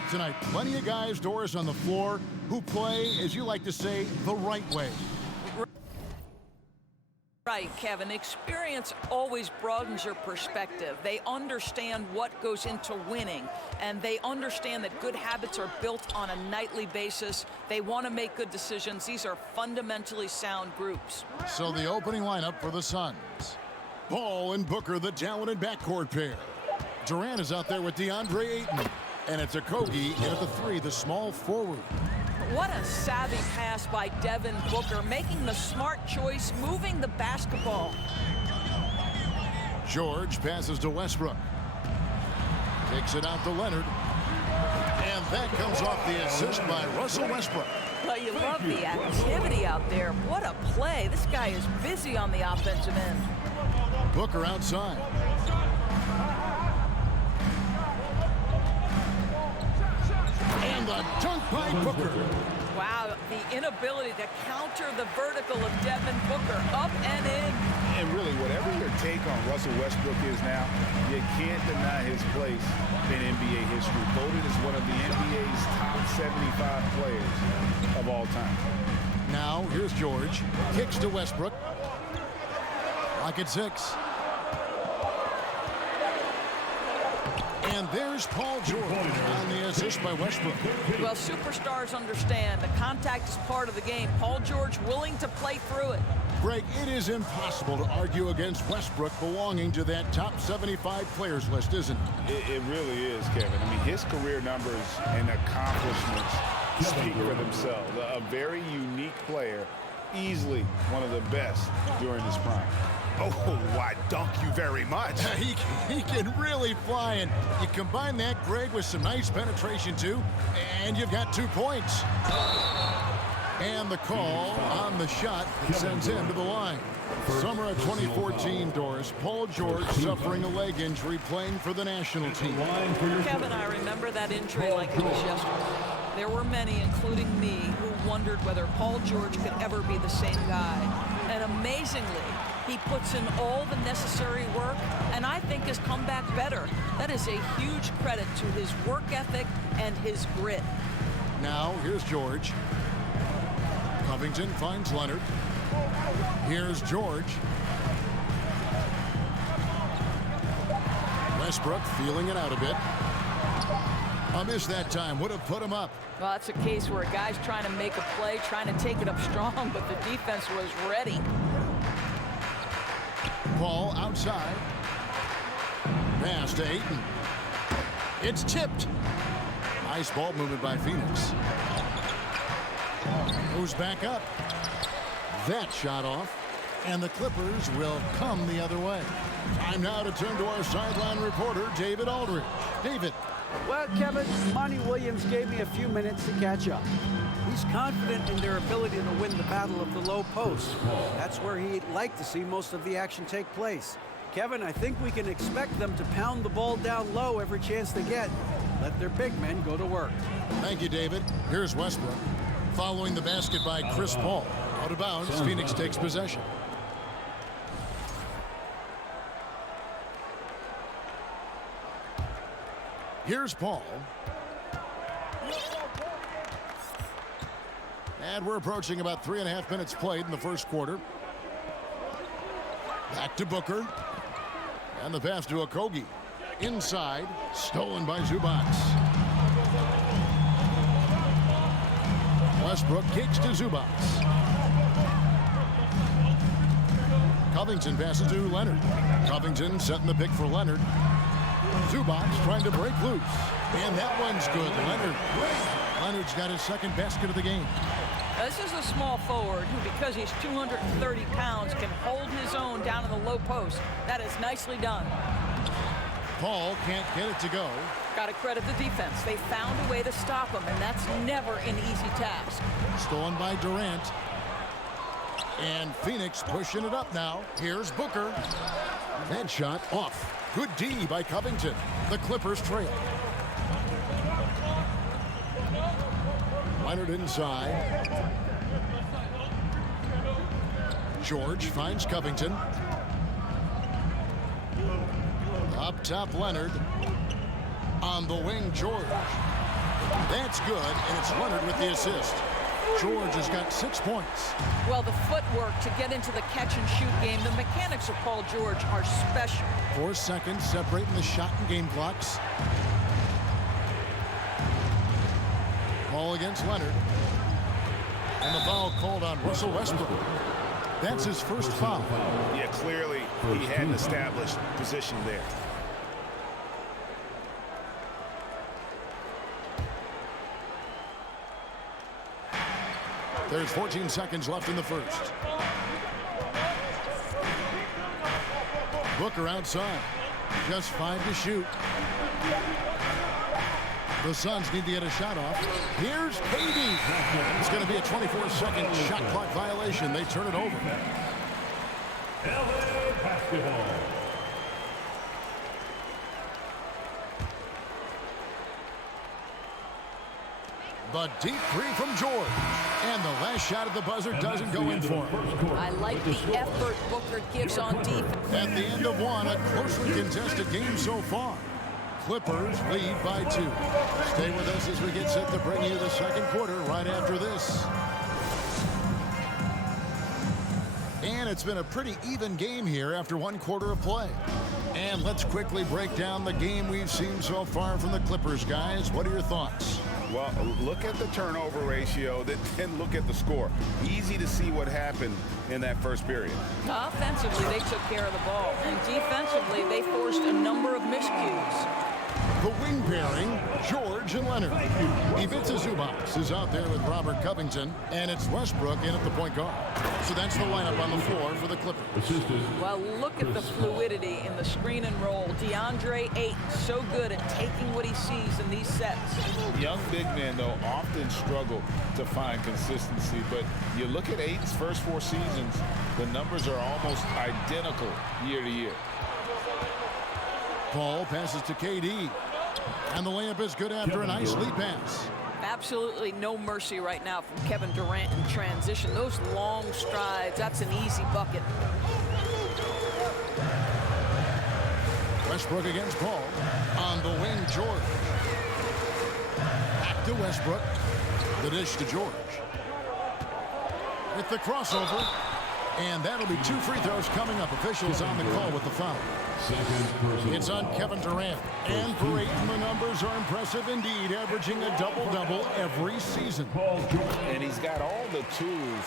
up tonight. Plenty of guys, Doris, on the floor who play, as you like to say, the right way. Right, Kevin. Experience always broadens your perspective. They understand what goes into winning, and they understand that good habits are built on a nightly basis. They want to make good decisions. These are fundamentally sound groups. So the opening lineup for the Suns. Paul and Booker, the talented backcourt pair. Durant is out there with DeAndre Ayton. And it's Okogie in at the 3, the small forward. What a savvy pass by Devin Booker, making the smart choice, moving the basketball. George passes to Westbrook. Takes it out to Leonard. And that comes off the assist by Russell Westbrook. Well, you love the activity out there. What a play. This guy is busy on the offensive end. Booker outside. And the dunk by Booker. Wow, the inability to counter the vertical of Devin Booker, up and in. And really, whatever your take on Russell Westbrook is now, you can't deny his place in NBA history. Voted as one of the NBA's top 75 players of all time. Now, here's George. Kicks to Westbrook. Lock at 6. And there's Paul George on the assist by Westbrook. Well, superstars understand the contact is part of the game. Paul George willing to play through it. Greg, it is impossible to argue against Westbrook belonging to that top 75 players list, isn't it? It really is, Kevin. I mean, his career numbers and accomplishments speak for themselves. A very unique player, easily one of the best during his prime. Oh, why, dunk you very much. He can really fly, and you combine that, Greg, with some nice penetration, too, and you've got 2 points. And the call on the shot that sends him to the line. Summer of 2014, Doris, Paul George suffering a leg injury playing for the national team. Kevin, I remember that injury like it was yesterday. There were many, including me, who wondered whether Paul George could ever be the same guy. And amazingly, he puts in all the necessary work, and I think has come back better. That is a huge credit to his work ethic and his grit. Now, here's George. Covington finds Leonard. Here's George. Westbrook feeling it out a bit. A miss that time would have put him up. Well, that's a case where a guy's trying to make a play, trying to take it up strong, but the defense was ready. Paul outside. Pass to Ayton. It's tipped. Nice ball movement by Phoenix. Goes back up. That shot off. And the Clippers will come the other way. Time now to turn to our sideline reporter, David Aldridge. David. Well, Kevin, Monty Williams gave me a few minutes to catch up. He's confident in their ability to win the battle of the low post. That's where he'd like to see most of the action take place. Kevin, I think we can expect them to pound the ball down low every chance they get. Let their big men go to work. Thank you, David. Here's Westbrook. Following the basket by Chris Paul. Out of bounds, Phoenix takes possession. Here's Paul. And we're approaching about 3.5 minutes played in the first quarter. Back to Booker. And the pass to Okogie. Inside, stolen by Zubac. Westbrook kicks to Zubac. Covington passes to Leonard. Covington setting the pick for Leonard. Zubac trying to break loose. And that one's good. Leonard's got his second basket of the game. This is a small forward who, because he's 230 pounds, can hold his own down in the low post. That is nicely done. Paul can't get it to go. Got to credit the defense. They found a way to stop him, and that's never an easy task. Stolen by Durant. And Phoenix pushing it up now. Here's Booker. That shot off. Good D by Covington. The Clippers trail. Leonard inside. George finds Covington. Up top, Leonard. On the wing, George. That's good, and it's Leonard with the assist. George has got 6 points. Well, the footwork to get into the catch-and-shoot game, the mechanics of Paul George are special. 4 seconds separating the shot and game clocks. Ball against Leonard. And the foul called on Russell Westbrook. That's his first foul. Yeah, clearly he had an established position there. There's 14 seconds left in the first. Booker outside. Just 5 to shoot. The Suns need to get a shot off. Here's KD. It's going to be a 24-second shot clock violation. They turn it over. LA basketball. The deep three from George. And the last shot at the buzzer doesn't go in for him. I like the effort Booker gives on defense. At the end of one, a closely contested game so far. Clippers lead by 2. Stay with us as we get set to bring you the second quarter right after this. And it's been a pretty even game here after 1 quarter of play. And let's quickly break down the game we've seen so far from the Clippers, guys. What are your thoughts? Well, look at the turnover ratio, then look at the score. Easy to see what happened in that first period. Offensively, they took care of the ball. And defensively, they forced a number of miscues. The wing pairing, George and Leonard. Ivica Zubac is out there with Robert Covington, and it's Westbrook in at the point guard. So that's the lineup on the floor for the Clippers. Well, look at the fluidity in the screen and roll. DeAndre Ayton, so good at taking what he sees in these sets. Young big men, though, often struggle to find consistency, but you look at Ayton's first 4 seasons, the numbers are almost identical year to year. Paul passes to KD. And the layup is good after a nice lead pass. Absolutely no mercy right now from Kevin Durant in transition. Those long strides, that's an easy bucket. Westbrook against Paul. On the wing, George. Back to Westbrook. The dish to George. With the crossover. And that'll be 2 free throws coming up. Officials on the call with the foul. It's on Kevin Durant. And for Ayton, the numbers are impressive indeed, averaging a double-double every season. And he's got all the tools,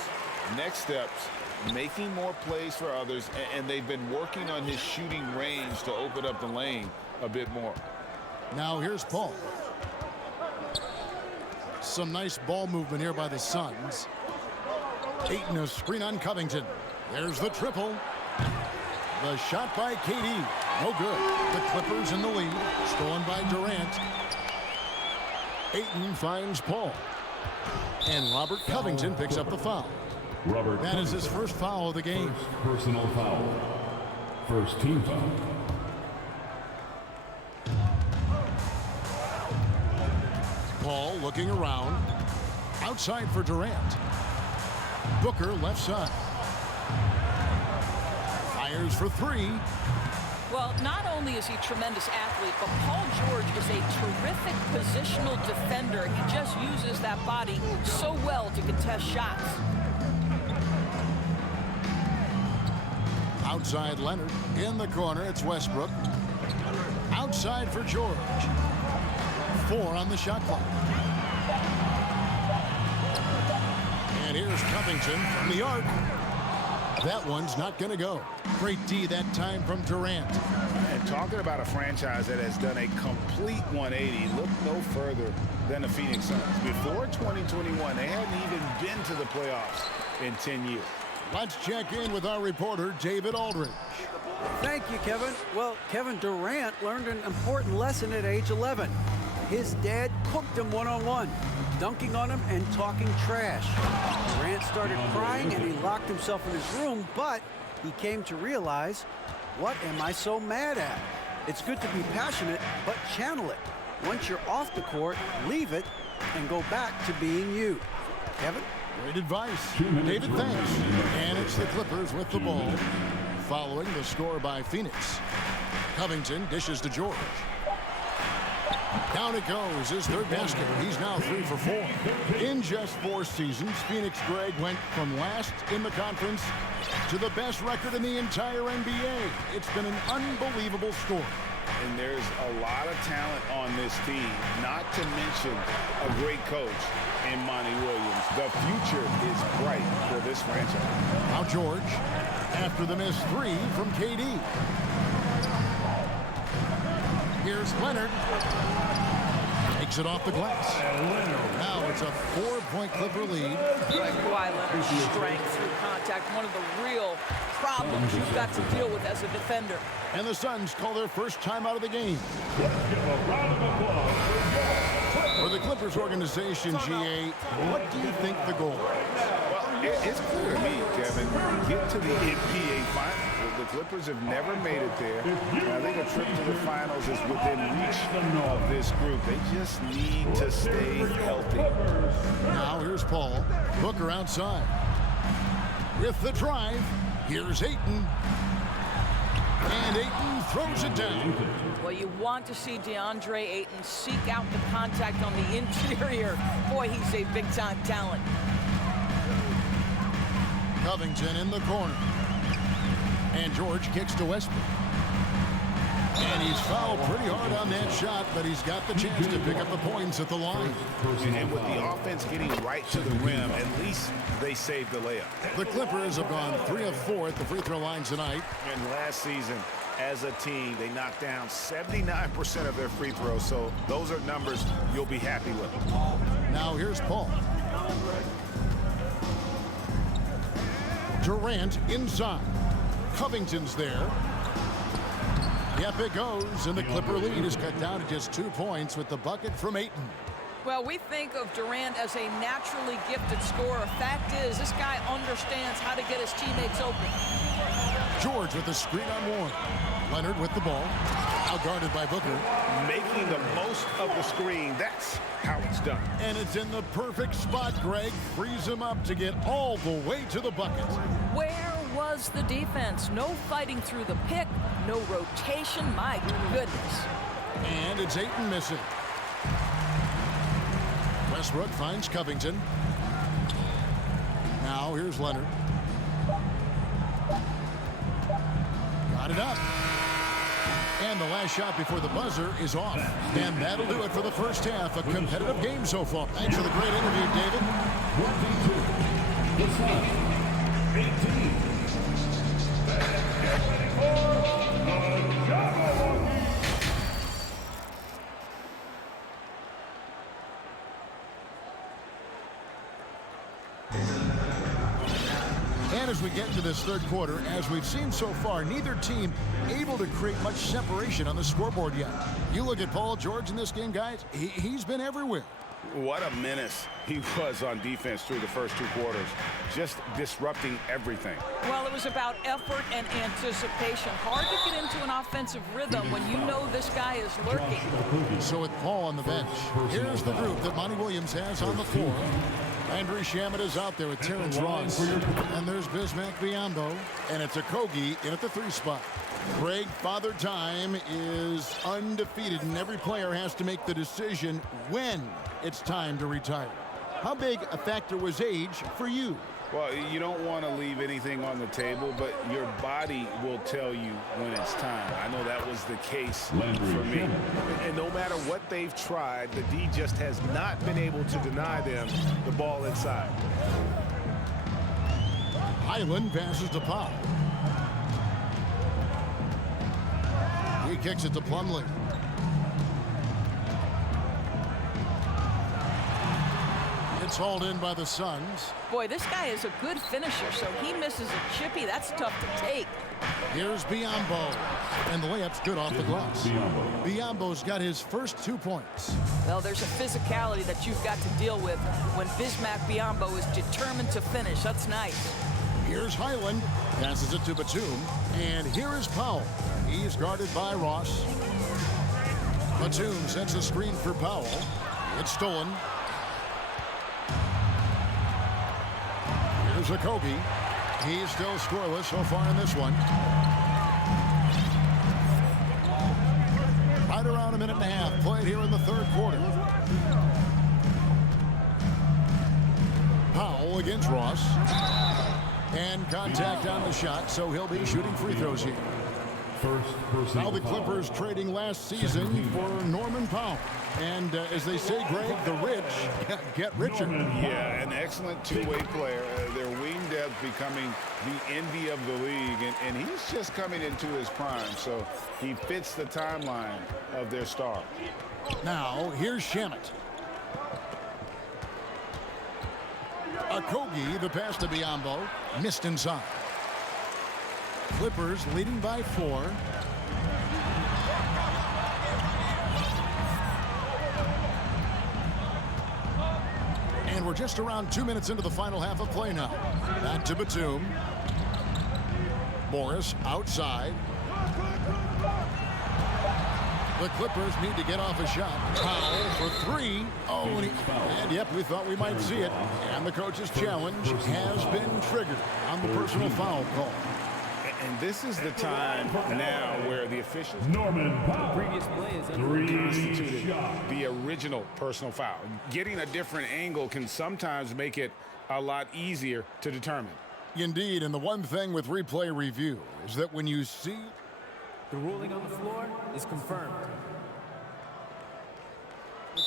next steps, making more plays for others, and they've been working on his shooting range to open up the lane a bit more. Now here's Paul. Some nice ball movement here by the Suns. Ayton, a screen on Covington. There's the triple. The shot by KD. No good. The Clippers in the lead. Stolen by Durant. Ayton finds Paul. And Robert Covington picks up the foul. That is his first foul of the game. First personal foul. First team foul. Paul looking around. Outside for Durant. Booker left side. Fires for 3. Well, not only is he a tremendous athlete, but Paul George is a terrific positional defender. He just uses that body so well to contest shots. Outside Leonard. In the corner, it's Westbrook. Outside for George. 4 on the shot clock. And here's Covington from the arc. That one's not going to go. Great D that time from Durant. And talking about a franchise that has done a complete 180, look no further than the Phoenix Suns. Before 2021, they hadn't even been to the playoffs in 10 years. Let's check in with our reporter, David Aldridge. Thank you, Kevin. Well, Kevin Durant learned an important lesson at age 11. His dad cooked him one-on-one, dunking on him and talking trash. Durant started crying and he locked himself in his room, but he came to realize, what am I so mad at? It's good to be passionate, but channel it. Once you're off the court, leave it and go back to being you. Kevin? Great advice. David, thanks. And it's the Clippers with the ball. Following the score by Phoenix. Covington dishes to George. Down it goes, his third basket. He's now 3 for 4. In just 4 seasons, Phoenix Greg went from last in the conference to the best record in the entire NBA. It's been an unbelievable story. And there's a lot of talent on this team, not to mention a great coach in Monty Williams. The future is bright for this franchise. Now George, after the missed 3 from KD. Here's Leonard. Takes it off the glass. Now it's a 4-point Clipper lead. Kawhi Leonard's strength through contact, one of the real problems you've got to deal with as a defender. And the Suns call their first time out of the game. For the Clippers organization, GA, what do you think the goal is? Well, it's clear to me, Kevin. Get to the NBA Finals. The Clippers have never made it there. I think a trip to the finals is within reach of this group. They just need to stay healthy. Now here's Paul. Booker outside. With the drive, here's Ayton. And Ayton throws it down. Well, you want to see DeAndre Ayton seek out the contact on the interior. Boy, he's a big-time talent. Covington in the corner. And George kicks to Westbrook. And he's fouled pretty hard on that shot, but he's got the chance to pick up the points at the line. And with the offense getting right to the rim, at least they saved the layup. The Clippers have gone 3 of 4 at the free throw line tonight. And last season, as a team, they knocked down 79% of their free throws, so those are numbers you'll be happy with. Now here's Paul. Durant inside. Covington's there. Yep, it goes, and the Clipper lead is cut down to just 2 points with the bucket from Ayton. Well, we think of Durant as a naturally gifted scorer. Fact is, this guy understands how to get his teammates open. George with the screen on Warren. Leonard with the ball. Out guarded by Booker. Making the most of the screen, that's how it's done. And it's in the perfect spot, Greg. Frees him up to get all the way to the bucket. Where was the defense? No fighting through the pick, no rotation. My goodness. And it's Ayton missing. Westbrook finds Covington. Now here's Leonard. Got it up. And the last shot before the buzzer is off. And that'll do it for the first half. A competitive game so far. Thanks for the great interview, David. 22. The Suns. 18. And as we get into this third quarter, as we've seen so far, neither team able to create much separation on the scoreboard yet. You look at Paul George in this game, guys, he's been everywhere. What a menace he was on defense through the first 2 quarters, just disrupting everything. Well, it was about effort and anticipation. Hard to get into an offensive rhythm when you know this guy is lurking. So with Paul on the bench, here's the group that Monty Williams has on the floor. Landry Shamet is out there with Terrence Ross. And there's Bismack Biyombo. And it's Okogie in at the 3 spot. Greg, Father Time is undefeated, and every player has to make the decision when it's time to retire. How big a factor was age for you? Well, you don't want to leave anything on the table, but your body will tell you when it's time. I know that was the case for me. And no matter what they've tried, the D just has not been able to deny them the ball inside. Highland passes to Powell. He kicks it to Plumlee. It's hauled in by the Suns. Boy, this guy is a good finisher, so he misses a chippy. That's tough to take. Here's Biyombo. And the layup's good off the glass. Biyombo's got his first 2 points. Well, there's a physicality that you've got to deal with when Bismack Biyombo is determined to finish. That's nice. Here's Highland. Passes it to Batum. And here is Powell. He's guarded by Ross. Batum sets a screen for Powell. It's stolen. Here's Okogie. He's still scoreless so far in this one. Right around a minute and a half played here in the third quarter. Powell against Ross. And contact on the shot, so he'll be shooting free throws here. Now the Clippers trading last season for Norman Powell. And as they say, Greg, the rich get richer. Yeah, an excellent two-way player. Their wing depth becoming the envy of the league. And he's just coming into his prime, so he fits the timeline of their star. Now, here's Shamet. Okogie, the pass to Biyombo, missed inside. Clippers leading by 4. And we're just around 2 minutes into the final half of play now. Back to Batum. Morris outside. The Clippers need to get off a shot. Powell for 3. Oh, and yep, we thought we might see it. And the coach's challenge has been triggered on the personal foul call. And this is the time now where the officials Norman Powell. Previous play is constituted the original personal foul. Getting a different angle can sometimes make it a lot easier to determine. Indeed, and the one thing with replay review is that when you see the ruling on the floor is confirmed.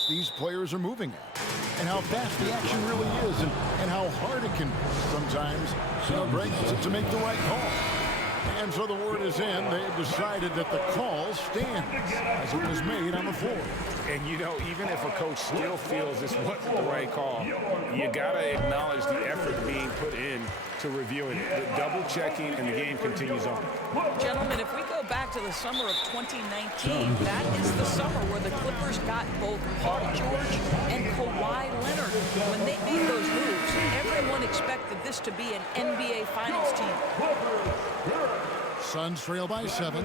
these players are moving at, and how fast the action really is, and how hard it can be sometimes, Greg, to make the right call. And so the word is in. They've decided that the call stands as it was made on the floor. And, you know, even if a coach still feels this wasn't the right call, you got to acknowledge the effort being put in to reviewing it. The double checking, and the game continues on. Gentlemen, if we go back to the summer of 2019, that is the summer where the Clippers got both Paul George and Kawhi Leonard. When they made those moves, everyone expected this to be an NBA Finals team. Suns trail by 7.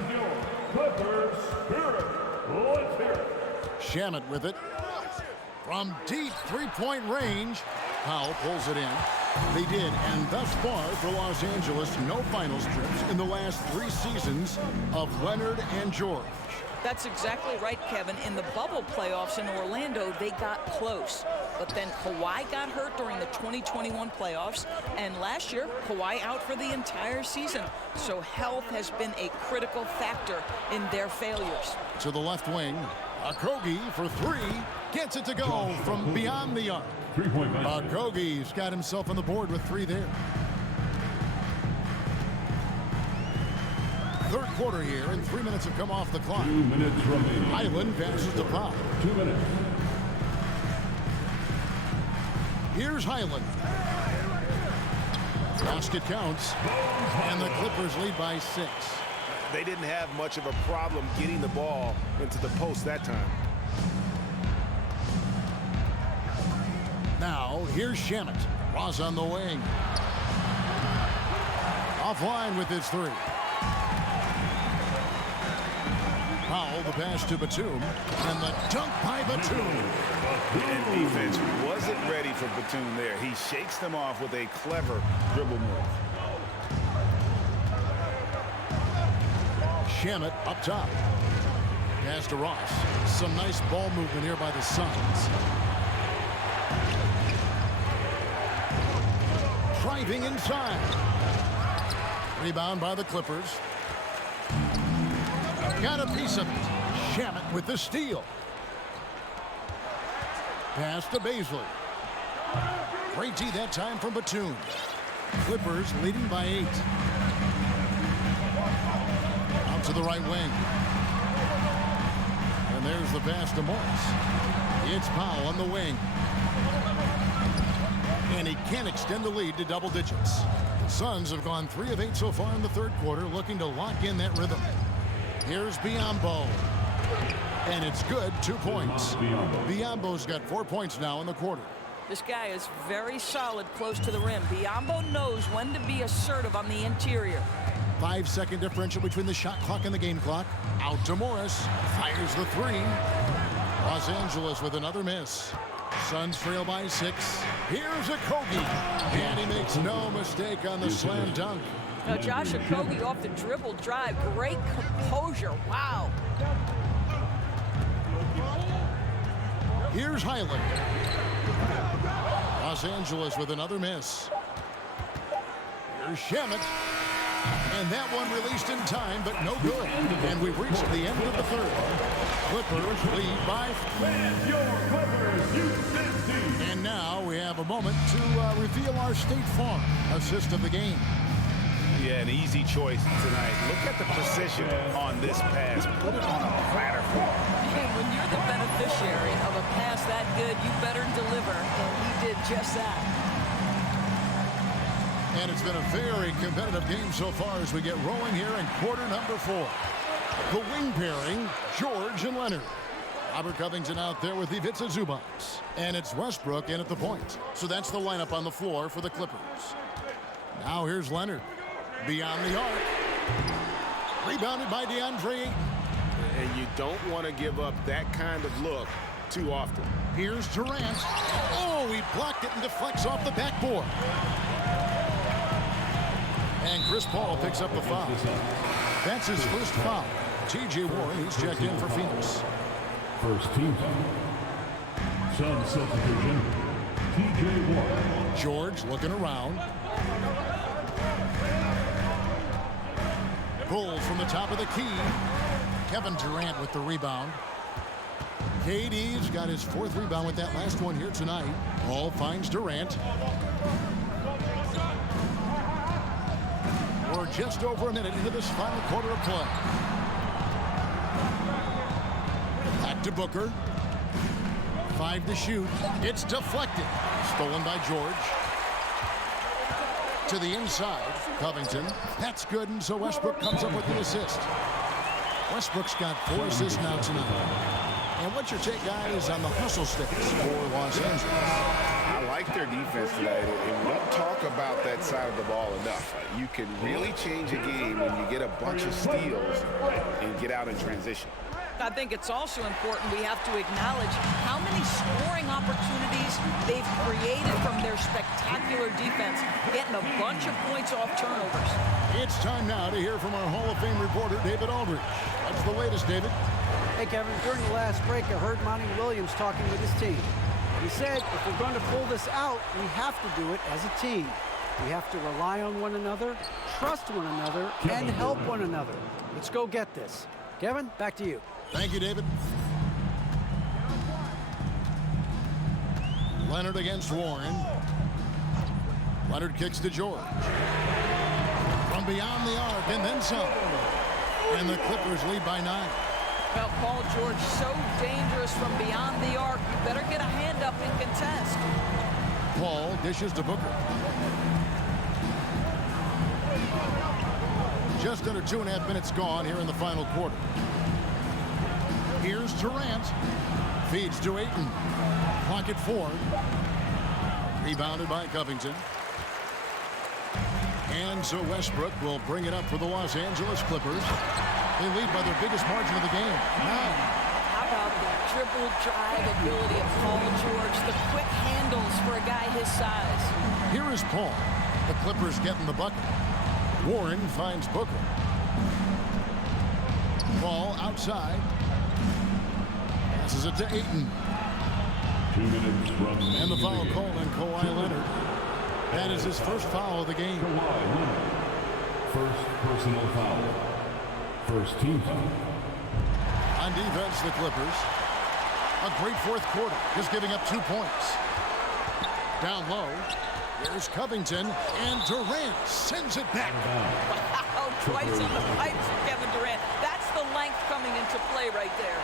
Shamet with it. From deep three-point range, Powell pulls it in. They did, and thus far for Los Angeles, no finals trips in the last 3 seasons of Leonard and George. That's exactly right, Kevin. In the bubble playoffs in Orlando, they got close. But then Kawhi got hurt during the 2021 playoffs, and last year, Kawhi out for the entire season. So health has been a critical factor in their failures. To the left wing, Okogie for 3, gets it to go from beyond the arc. Okogie's got himself on the board with 3 there. Third quarter here, and 3 minutes have come off the clock. 2 minutes remaining. Highland passes to Powell. 2 minutes. Here's Highland. Basket counts, and the Clippers lead by 6. They didn't have much of a problem getting the ball into the post that time. Now, here's Shamet. Ross on the wing. Offline with his 3. Powell, the pass to Batum, and the dunk by Batum. And defense wasn't ready for Batum there. He shakes them off with a clever dribble move. Shamet up top. Pass to Ross. Some nice ball movement here by the Suns. Driving inside. Rebound by the Clippers. Got a piece of it. Shamet with the steal. Pass to Baisley. Great D that time from Batum. Clippers leading by 8. Out to the right wing. And there's the pass to Morris. It's Powell on the wing. And he can extend the lead to double digits. The Suns have gone 3 of 8 so far in the third quarter, looking to lock in that rhythm. Here's Biyombo. And it's good, 2 points. Biyombo's got 4 points now in the quarter. This guy is very solid close to the rim. Biyombo knows when to be assertive on the interior. 5-second differential between the shot clock and the game clock. Out to Morris. Fires the 3. Los Angeles with another miss. Suns trail by 6. Here's Okogie. And he makes no mistake on the slam dunk. Now, Josh Okogie off the dribble drive. Great composure. Wow. Here's Highland. Los Angeles with another miss. Here's Shamet. And that one released in time, but no good. And we've reached the end of the third. Clippers lead by. And now we have a moment to reveal our State Farm assist of the game. Yeah, an easy choice tonight. Look at the precision on this pass. Put it on a platter for him. And when you're the beneficiary of a pass that good, you better deliver. And he did just that. And it's been a very competitive game so far as we get rolling here in quarter number 4. The wing pairing, George and Leonard. Robert Covington out there with Ivica Zubac. And it's Westbrook in at the point. So that's the lineup on the floor for the Clippers. Now here's Leonard. Beyond the arc. Rebounded by DeAndre Ayton. And you don't want to give up that kind of look too often. Here's Durant. Oh, he blocked it and deflects off the backboard. And Chris Paul picks up the foul. That's his first foul. T.J. Warren, he's checked in for Phoenix. First team foul. Sun substitution. T.J. Warren. George looking around. Pulls from the top of the key. Kevin Durant with the rebound. KD's got his 4th rebound with that last one here tonight. Paul finds Durant. We're just over a minute into this final quarter of play. Back to Booker. 5 to shoot. It's deflected. Stolen by George. To the inside. Covington. That's good, and so Westbrook comes up with the assist. Westbrook's got 4 assists now tonight. And what's your take, guys, on the hustle sticks for Los Angeles? I like their defense tonight, and we don't talk about that side of the ball enough. You can really change a game when you get a bunch of steals and get out in transition. I think it's also important we have to acknowledge how many scoring opportunities they've created from their spectacular defense, getting a bunch of points off turnovers. It's time now to hear from our Hall of Fame reporter, David Aldridge. What's the latest, David? Hey, Kevin, during the last break, I heard Monty Williams talking with his team. He said if we're going to pull this out, we have to do it as a team. We have to rely on one another, trust one another, and help one another. Let's go get this. Kevin, back to you. Thank you, David. Leonard against Warren. Leonard kicks to George. From beyond the arc, and then some. And the Clippers lead by 9. Well, Paul George, so dangerous from beyond the arc. You better get a hand up and contest. Paul dishes to Booker. Just under 2.5 minutes gone here in the final quarter. Here's Durant. Feeds to Ayton. Clock at 4. Rebounded by Covington. And so Westbrook will bring it up for the Los Angeles Clippers. They lead by their biggest margin of the game, 9. How about the dribble drive ability of Paul George, the quick handles for a guy his size. Here is Paul. The Clippers getting the bucket. Warren finds Booker. Paul outside. Passes it to Ayton. 2 minutes from And the foul called on Kawhi Leonard. That is his first foul of the game. Kawhi Leonard. First personal foul. First team foul. On defense, the Clippers. A great 4th quarter, just giving up 2 points. Down low. Here's Covington, and Durant sends it back. Wow, twice on the pipes of Kevin Durant. That's the length coming into play right there.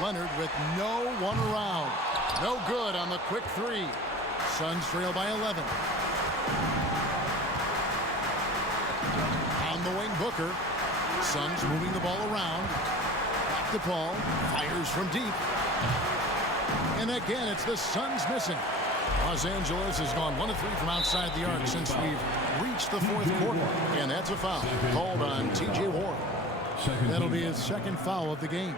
Leonard with no one around. No good on the quick 3. Suns trail by 11. On the wing, Booker. Suns moving the ball around. Back to Paul. Fires from deep. And again, it's the Suns missing. Los Angeles has gone 1 of 3 from outside the arc since we've reached the 4th quarter. And that's a foul called on T.J. Warren. That'll be his 2nd foul of the game.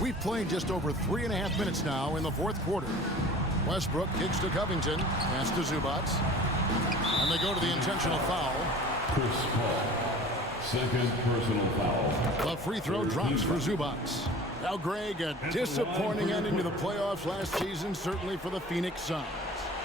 We've played just over 3.5 minutes now in the 4th quarter. Westbrook kicks to Covington. Pass to Zubac. And they go to the intentional foul. Chris Paul. Second personal foul. The free throw drops for Zubac. Now, Greg, a disappointing ending to the playoffs last season, certainly for the Phoenix Suns.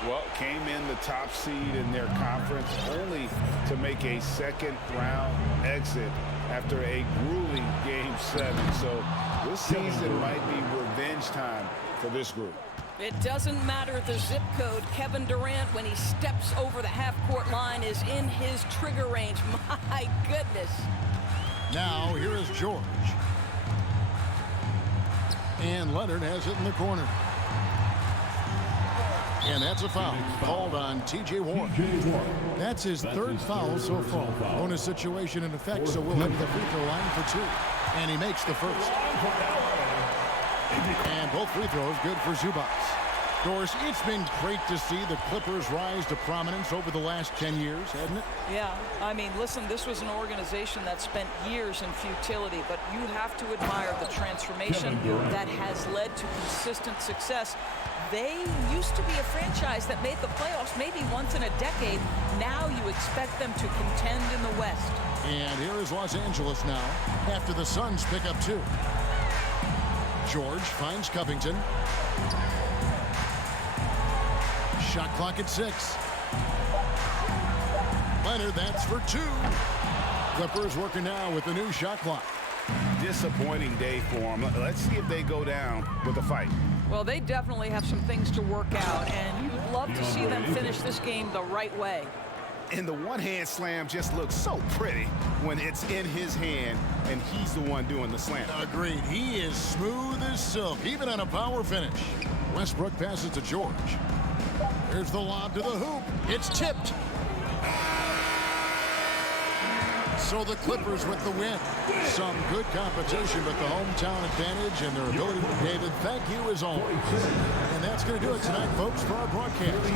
Well, came in the top seed in their conference only to make a second-round exit after a grueling Game 7. So this season might be revenge time for this group. It doesn't matter the zip code. Kevin Durant, when he steps over the half-court line, is in his trigger range. My goodness. Now, here is George. And Leonard has it in the corner. And that's a foul called on T.J. Warren. That's his third foul so far. Bonus situation in effect, so we'll head to the free throw line for two. And he makes the first. And both free throws good for Zubac. Doris, it's been great to see the Clippers rise to prominence over the last 10 years, hasn't it? Yeah, I mean, listen, this was an organization that spent years in futility, but you have to admire the transformation that has led to consistent success. They used to be a franchise that made the playoffs maybe once in a decade. Now you expect them to contend in the West. And here is Los Angeles now after the Suns pick up two. George finds Covington. Shot clock at 6. Leonard, that's for 2. Clippers working now with the new shot clock. Disappointing day for them. Let's see if they go down with a fight. Well, they definitely have some things to work out, and you'd love to see them finish this game the right way. And the one-hand slam just looks so pretty when it's in his hand and he's the one doing the slam. Agreed. He is smooth as silk, even on a power finish. Westbrook passes to George. Here's the lob to the hoop. It's tipped. So the Clippers with the win. Some good competition, but the hometown advantage and their ability to David, thank you as always. And that's going to do it tonight, folks, for our broadcast.